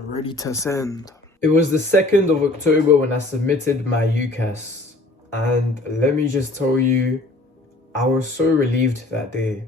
Ready to send. It was the 2nd of October when I submitted my UCAS, and let me just tell you, I was so relieved that day.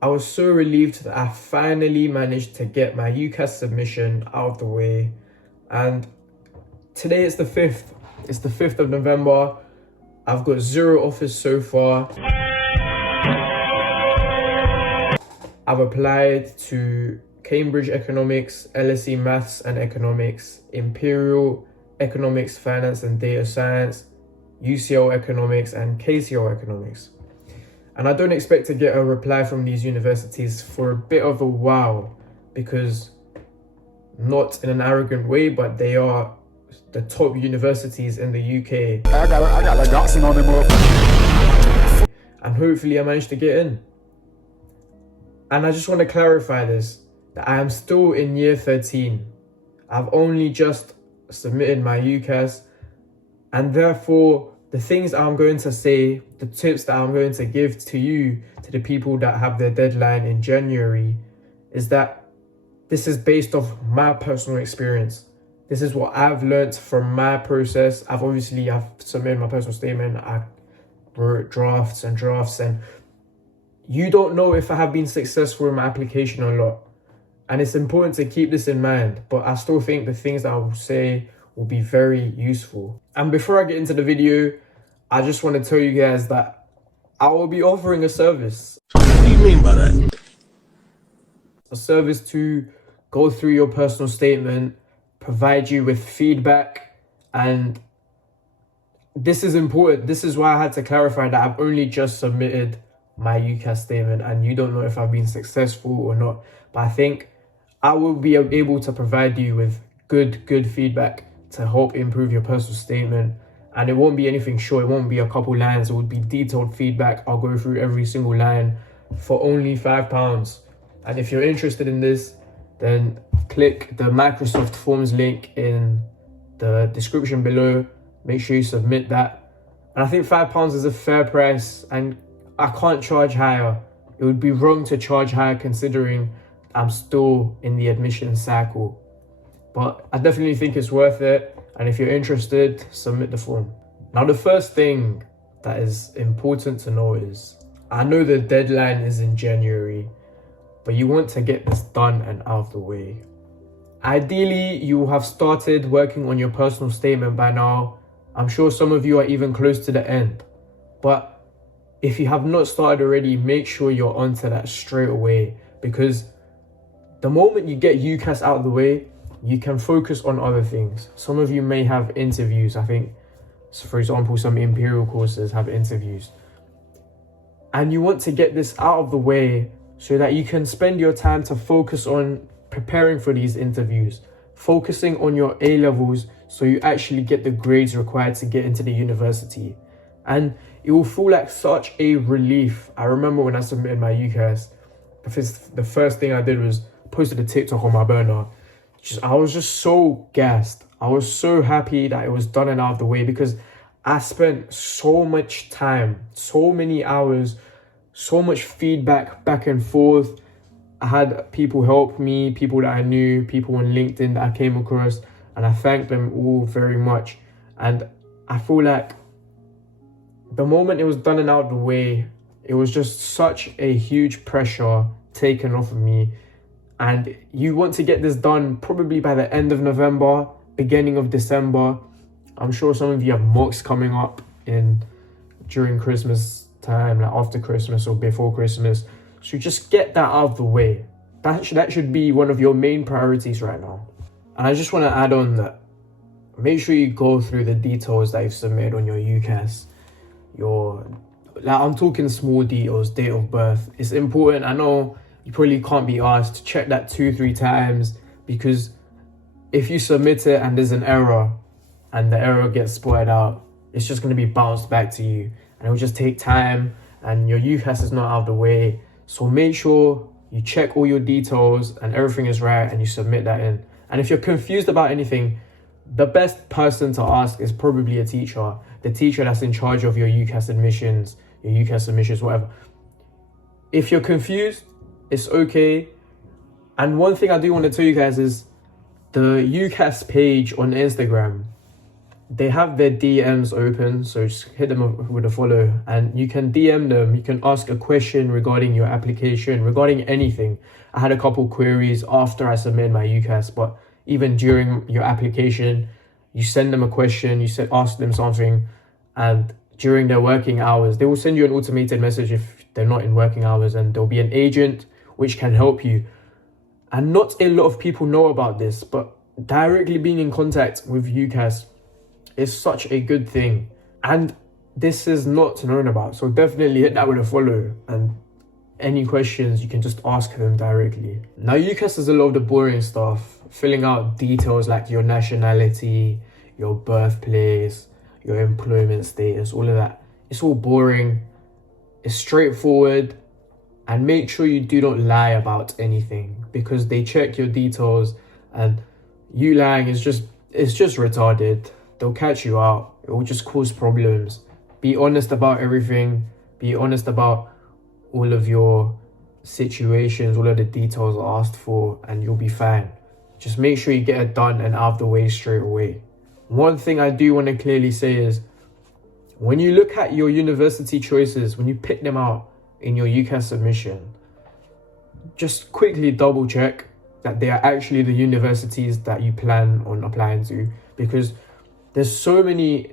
I was so relieved that I finally managed to get my UCAS submission out of the way, and today it's the 5th. It's the 5th of November. I've got 0 offers so far. I've applied to Cambridge Economics, LSE Maths and Economics, Imperial Economics, Finance and Data Science, UCL Economics and KCL Economics. And I don't expect to get a reply from these universities for a bit of a while, because, not in an arrogant way, but they are the top universities in the UK. I got like Dotson on them motherfuckers. And hopefully I managed to get in. And I just want to clarify this, that I am still in year 13. I've only just submitted my UCAS, and therefore the things I'm going to say, the tips that I'm going to give to you, to the people that have their deadline in January, is that this is based off my personal experience. This is what I've learned from my process. I've submitted my personal statement. I wrote drafts, and you don't know if I have been successful in my application or not. And it's important to keep this in mind, but I still think the things that I will say will be very useful. And before I get into the video, I just want to tell you guys that I will be offering a service. What do you mean by that? A service to go through your personal statement, provide you with feedback, and this is important. This is why I had to clarify that I've only just submitted my UCAS statement and you don't know if I've been successful or not. But I think I will be able to provide you with good feedback to help improve your personal statement. And it won't be anything short. It won't be a couple lines. It would be detailed feedback. I'll go through every single line for only £5. And if you're interested in this, then click the Microsoft Forms link in the description below. Make sure you submit that. And I think £5 is a fair price, and I can't charge higher. It would be wrong to charge higher considering I'm still in the admission cycle. But I definitely think it's worth it. And if you're interested, submit the form. Now, the first thing that is important to know is, I know the deadline is in January, but you want to get this done and out of the way. Ideally, you have started working on your personal statement by now. I'm sure some of you are even close to the end. But if you have not started already, make sure you're onto that straight away, because the moment you get UCAS out of the way, you can focus on other things. Some of you may have interviews. I think, for example, some Imperial courses have interviews. And you want to get this out of the way so that you can spend your time to focus on preparing for these interviews, focusing on your A-levels so you actually get the grades required to get into the university. And it will feel like such a relief. I remember when I submitted my UCAS, the first thing I did was posted a TikTok on my burner. I was just so gassed. I was so happy that it was done and out of the way, because I spent so much time, so many hours, so much feedback back and forth. I had people help me, people that I knew, people on LinkedIn that I came across, and I thank them all very much. And I feel like the moment it was done and out of the way, it was just such a huge pressure taken off of me. And you want to get this done probably by the end of November, beginning of December. I'm sure some of you have mocks coming up during Christmas time, like after Christmas or before Christmas. So just get that out of the way. That should be one of your main priorities right now. And I just want to add on that, make sure you go through the details that you've submitted on your UCAS. I'm talking small details, date of birth. It's important. I know you probably can't be asked to check that 2-3 times, because if you submit it and there's an error and the error gets spotted out, it's just going to be bounced back to you, and it will just take time, and your UCAS is not out of the way. So make sure you check all your details and everything is right, and you submit that in. And if you're confused about anything, the best person to ask is probably a teacher, the teacher that's in charge of your UCAS admissions, whatever. If you're confused, it's okay. And one thing I do want to tell you guys is, The UCAS page on Instagram, they have their DMs open, so just hit them up with a follow and you can DM them. You can ask a question regarding your application, regarding anything. I had a couple queries after I submitted my UCAS, but even during your application, you send them a question, ask them something, and during their working hours, they will send you an automated message if they're not in working hours, and there'll be an agent which can help you. And not a lot of people know about this, but directly being in contact with UCAS is such a good thing. And this is not known about. So definitely hit that with a follow. And any questions, you can just ask them directly. Now, UCAS is a lot of the boring stuff. Filling out details like your nationality, your birthplace, your employment status, all of that. It's all boring. It's straightforward. And make sure you do not lie about anything, because they check your details and you lying it's just retarded. They'll catch you out. It will just cause problems. Be honest about everything. Be honest about all of your situations, all of the details are asked for, and you'll be fine. Just make sure you get it done and out of the way straight away. One thing I do want to clearly say is, when you look at your university choices, when you pick them out in your UCAS submission, just quickly double check that they are actually the universities that you plan on applying to, because there's so many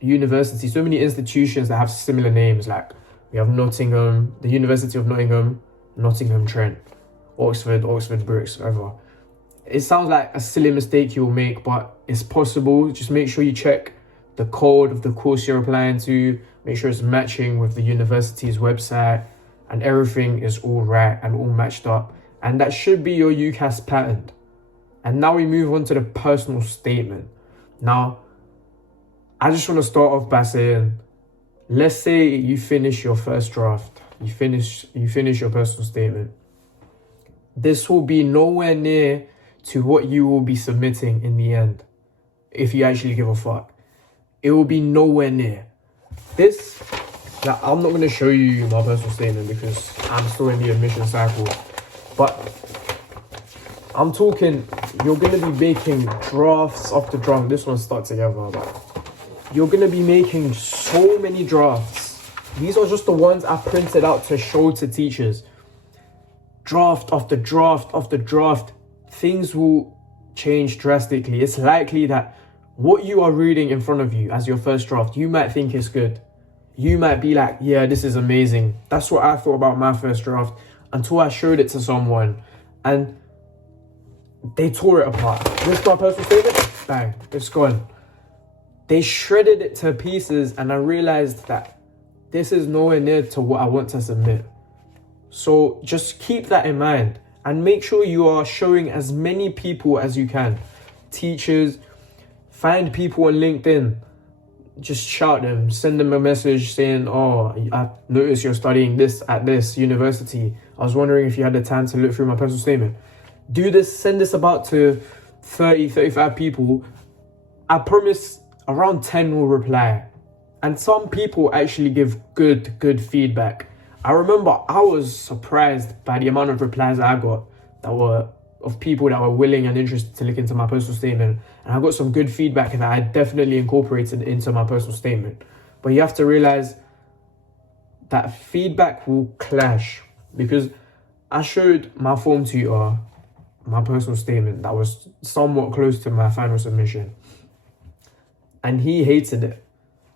universities, so many institutions that have similar names. Like we have Nottingham, the University of Nottingham, Nottingham Trent, Oxford Brookes, whatever. It sounds like a silly mistake you'll make, but it's possible. Just make sure you check the code of the course you're applying to, make sure it's matching with the university's website, and everything is all right and all matched up. And that should be your UCAS pattern. And now we move on to the personal statement. Now, I just want to start off by saying, let's say you finish your first draft, you finish your personal statement. This will be nowhere near to what you will be submitting in the end, if you actually give a fuck. It will be nowhere near. I'm not going to show you my personal statement because I'm still in the admission cycle, but I'm talking, you're going to be making drafts after draft. This one's stuck together, but you're going to be making so many drafts. These are just the ones I printed out to show to teachers. Draft after draft after draft. Things will change drastically. It's likely that what you are reading in front of you as your first draft, you might think is good. You might be like, yeah, this is amazing. That's what I thought about my first draft until I showed it to someone and they tore it apart. This is my personal statement. Bang, it's gone. They shredded it to pieces and I realized that this is nowhere near to what I want to submit. So just keep that in mind and make sure you are showing as many people as you can. Teachers, find people on LinkedIn. Just shout them, send them a message saying, oh, I noticed you're studying this at this university. I was wondering if you had the time to look through my personal statement. Do this, send this about to 30, 35 people. I promise around 10 will reply. And some people actually give good feedback. I remember I was surprised by the amount of replies I got that were of people that were willing and interested to look into my personal statement. And I got some good feedback and I definitely incorporated into my personal statement. But you have to realize that feedback will clash, because I showed my form tutor my personal statement that was somewhat close to my final submission. And he hated it.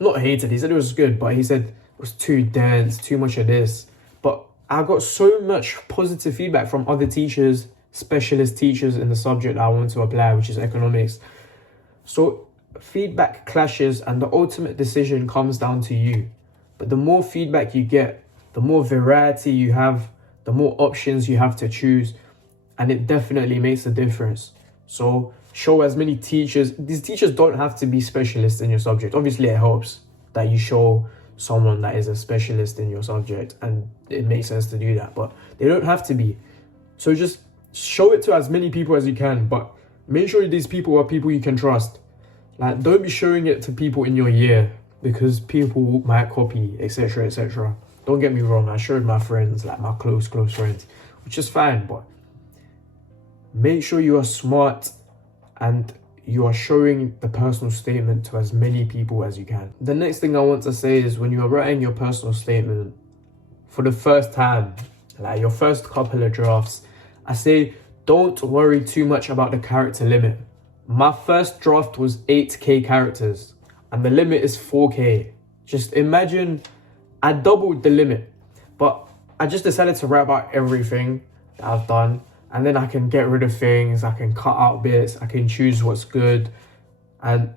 Not hated, he said it was good, but he said it was too dense, too much of this. But I got so much positive feedback from other teachers, specialist teachers in the subject I want to apply, which is economics. So feedback clashes and the ultimate decision comes down to you. But the more feedback you get, the more variety you have, the more options you have to choose, and it definitely makes a difference. So show as many teachers. These teachers don't have to be specialists in your subject. Obviously it helps that you show someone that is a specialist in your subject, and it makes sense to do that, but they don't have to be. So just show it to as many people as you can, but make sure these people are people you can trust. Like, don't be showing it to people in your year, because people might copy, etc, etc. Don't get me wrong, I showed my friends, like my close friends, which is fine, but make sure you are smart and you are showing the personal statement to as many people as you can. The next thing I want to say is when you are writing your personal statement for the first time, like your first couple of drafts, I say don't worry too much about the character limit. My first draft was 8k characters and the limit is 4k. Just imagine I doubled the limit, but I just decided to write about everything that I've done, and then I can get rid of things, I can cut out bits, I can choose what's good and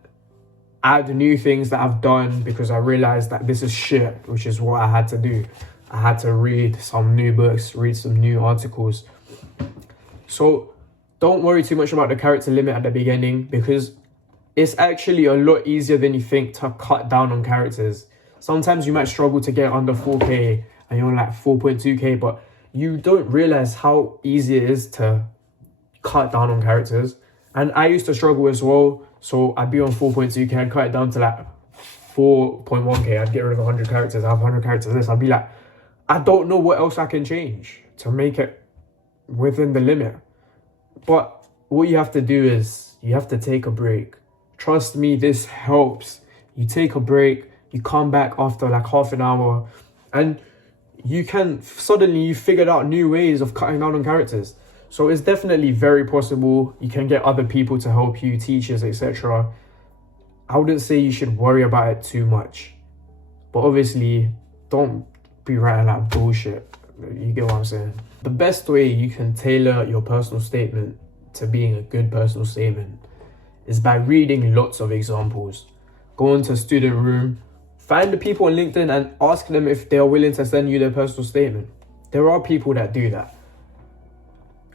add new things that I've done because I realized that this is shit, which is what I had to do. I had to read some new books, read some new articles. So don't worry too much about the character limit at the beginning because it's actually a lot easier than you think to cut down on characters. Sometimes you might struggle to get under 4k and you're like 4.2k, but you don't realize how easy it is to cut down on characters. And I used to struggle as well. So I'd be on 4.2k, I'd cut it down to like 4.1k, I'd get rid of 100 characters, I have 100 characters this. I'd be like, I don't know what else I can change to make it within the limit. But what you have to do is you have to take a break. Trust me, this helps. You take a break, you come back after like half an hour, and you figured out new ways of cutting down on characters. So it's definitely very possible. You can get other people to help you, teachers, etc. I wouldn't say you should worry about it too much, but obviously don't be writing like bullshit. You get what I'm saying? The best way you can tailor your personal statement to being a good personal statement is by reading lots of examples. Go into a student room, find the people on LinkedIn and ask them if they are willing to send you their personal statement. There are people that do that.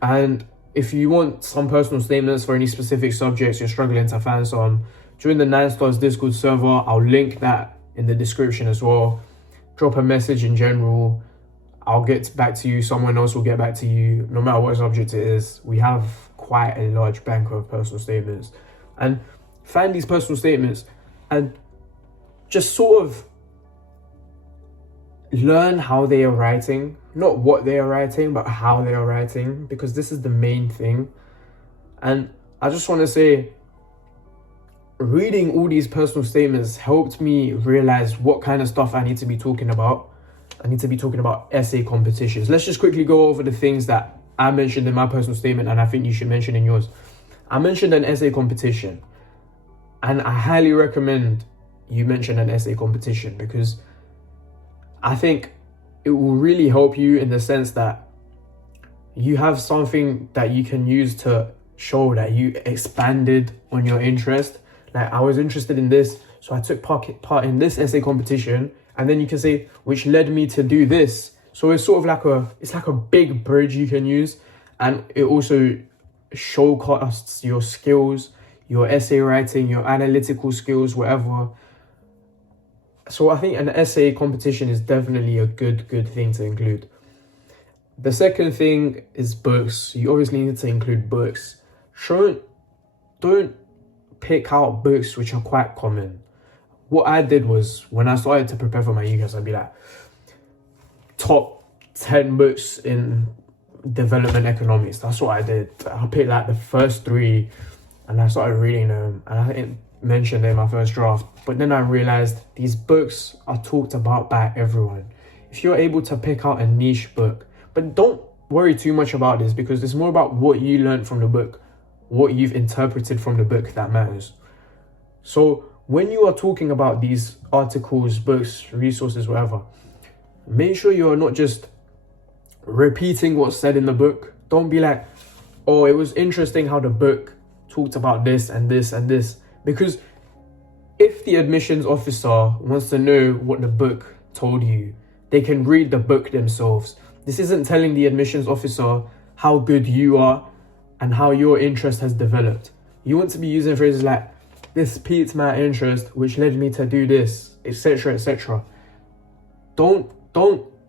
And if you want some personal statements for any specific subjects you're struggling to find some, join the 9 Stars Discord server. I'll link that in the description as well. Drop a message in general. I'll get back to you. Someone else will get back to you. No matter what subject it is, we have quite a large bank of personal statements. And find these personal statements and just sort of learn how they are writing. Not what they are writing, but how they are writing, because this is the main thing. And I just want to say, reading all these personal statements helped me realize what kind of stuff I need to be talking about. I need to be talking about essay competitions. Let's just quickly go over the things that I mentioned in my personal statement and I think you should mention in yours. I mentioned an essay competition, and I highly recommend you mention an essay competition because I think it will really help you in the sense that you have something that you can use to show that you expanded on your interest. Like, I was interested in this, so I took part in this essay competition, and then you can say, which led me to do this. So it's sort of like a big bridge you can use, and it also showcases your skills, your essay writing, your analytical skills, whatever. So I think an essay competition is definitely a good thing to include. The second thing is books. You obviously need to include books. Don't pick out books which are quite common. What I did was, when I started to prepare for my UCAS, I'd be like, top 10 books in development economics. That's what I did. I picked like the first 3 and I started reading them, and I didn't mention them in my first draft. But then I realized these books are talked about by everyone. If you're able to pick out a niche book, but don't worry too much about this because it's more about what you learned from the book, what you've interpreted from the book that matters. So when you are talking about these articles, books, resources, whatever, make sure you're not just repeating what's said in the book. Don't be like, oh, it was interesting how the book talked about this and this and this. Because if the admissions officer wants to know what the book told you, they can read the book themselves. This isn't telling the admissions officer how good you are and how your interest has developed. You want to be using phrases like, this piqued my interest, which led me to do this, etc., etc. Don't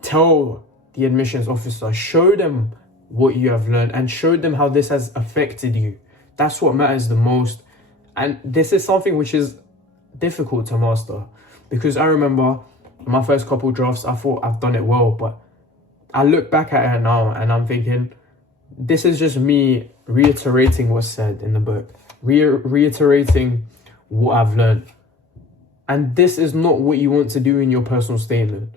tell the admissions officer. Show them what you have learned and show them how this has affected you. That's what matters the most. And this is something which is difficult to master, because I remember my first couple drafts, I thought I've done it well, but I look back at it now and I'm thinking, this is just me reiterating what's said in the book. reiterating what I've learned. And this is not what you want to do in your personal statement.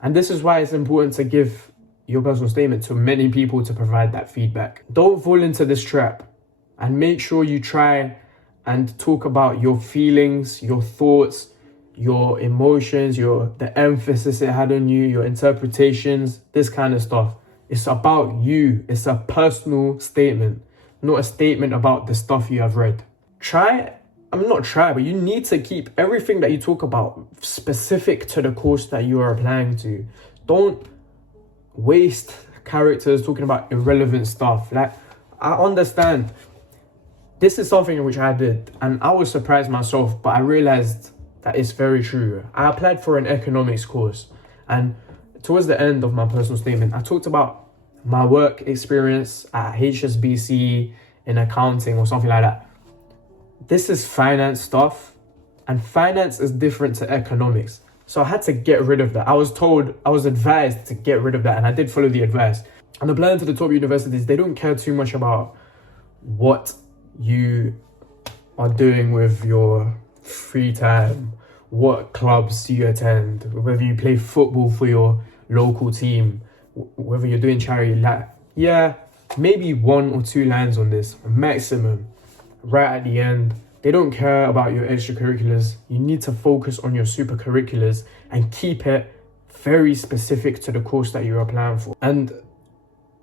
And this is why it's important to give your personal statement to many people to provide that feedback. Don't fall into this trap, and make sure you try and talk about your feelings, your thoughts, your emotions, the emphasis it had on you, your interpretations, this kind of stuff. It's about you. It's a personal statement, not a statement about the stuff you have read. But you need to keep everything that you talk about specific to the course that you are applying to. Don't waste characters talking about irrelevant stuff. Like, I understand this is something which I did, and I was surprised myself, but I realized that it's very true. I applied for an economics course, and towards the end of my personal statement, I talked about my work experience at HSBC in accounting or something like that. This is finance stuff, and finance is different to economics. So I had to get rid of that. I was advised to get rid of that, and I did follow the advice. And applying to the top universities, they don't care too much about what you are doing with your free time, what clubs you attend, whether you play football for your local team, whether you're doing charity. Like, yeah, maybe 1 or 2 lines on this, maximum, right at the end. They don't care about your extracurriculars. You need to focus on your supercurriculars and keep it very specific to the course that you're applying for. And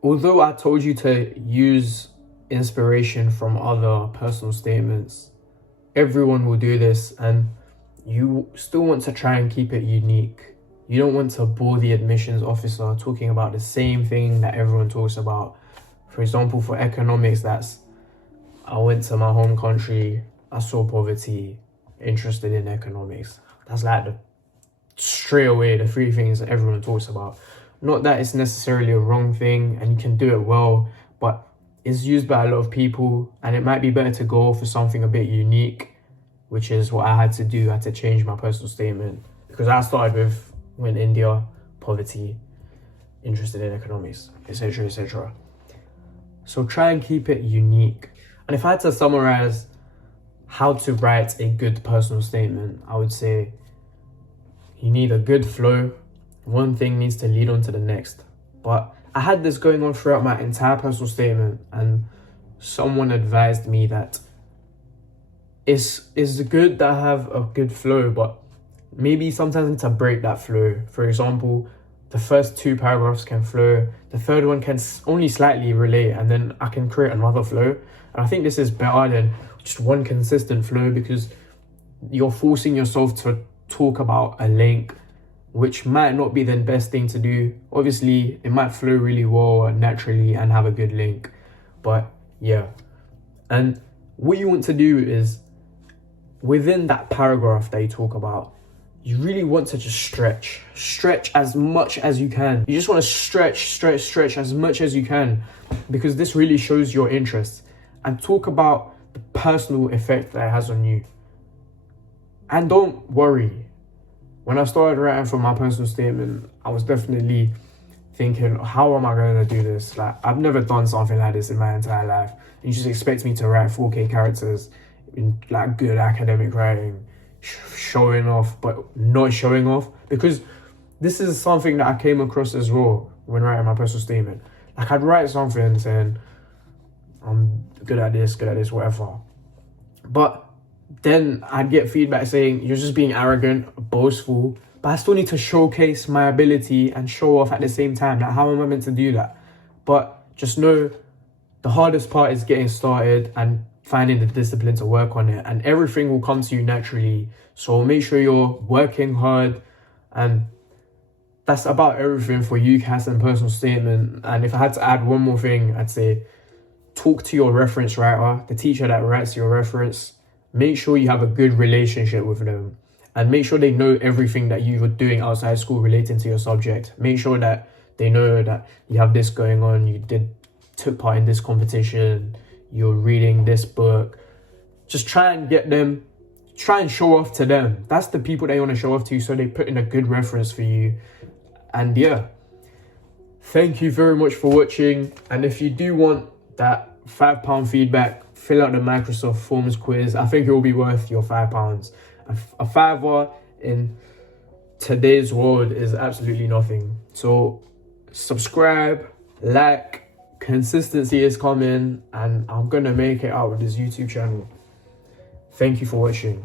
although I told you to use inspiration from other personal statements, everyone will do this, and you still want to try and keep it unique. You don't want to bore the admissions officer talking about the same thing that everyone talks about. For example, for economics, that's I went to my home country, I saw poverty, interested in economics. That's like straight away the 3 things that everyone talks about. Not that it's necessarily a wrong thing and you can do it well, but it's used by a lot of people, and it might be better to go for something a bit unique, which is what I had to do. I had to change my personal statement because I started with when India, poverty, interested in economics, etc., etc. So try and keep it unique. And if I had to summarize how to write a good personal statement, I would say you need a good flow. One thing needs to lead on to the next. But I had this going on throughout my entire personal statement, and someone advised me that it's good to have a good flow, but maybe sometimes I need to break that flow. For example, the first 2 paragraphs can flow, the third one can only slightly relate, and then I can create another flow. And I think this is better than just one consistent flow, because you're forcing yourself to talk about a link, which might not be the best thing to do. Obviously, it might flow really well naturally and have a good link, but yeah. And what you want to do is, within that paragraph that you talk about, you really want to just stretch as much as you can. You just want to stretch as much as you can, because this really shows your interest. And talk about the personal effect that it has on you. And don't worry. When I started writing for my personal statement, I was definitely thinking, how am I going to do this? Like, I've never done something like this in my entire life. You just expect me to write 4K characters in like good academic writing, showing off, but not showing off. Because this is something that I came across as well when writing my personal statement. Like, I'd write something saying, I'm good at this, whatever. But then I'd get feedback saying, you're just being arrogant, boastful, but I still need to showcase my ability and show off at the same time. Like, how am I meant to do that? But just know the hardest part is getting started and finding the discipline to work on it, and everything will come to you naturally. So make sure you're working hard, and that's about everything for UCAS and personal statement. And if I had to add one more thing, I'd say talk to your reference writer, the teacher that writes your reference. Make sure you have a good relationship with them, and make sure they know everything that you were doing outside school relating to your subject. Make sure that they know that you have this going on, you took part in this competition, you're reading this book. Just try and show off to them. That's the people they want to show off to, so they put in a good reference for you. And yeah, thank you very much for watching. And if you do want that £5 feedback, fill out the Microsoft Forms quiz. I think it will be worth your £5. A fiver in today's world is absolutely nothing. So subscribe, like, consistency is coming, and I'm gonna make it out with this YouTube channel. Thank you for watching.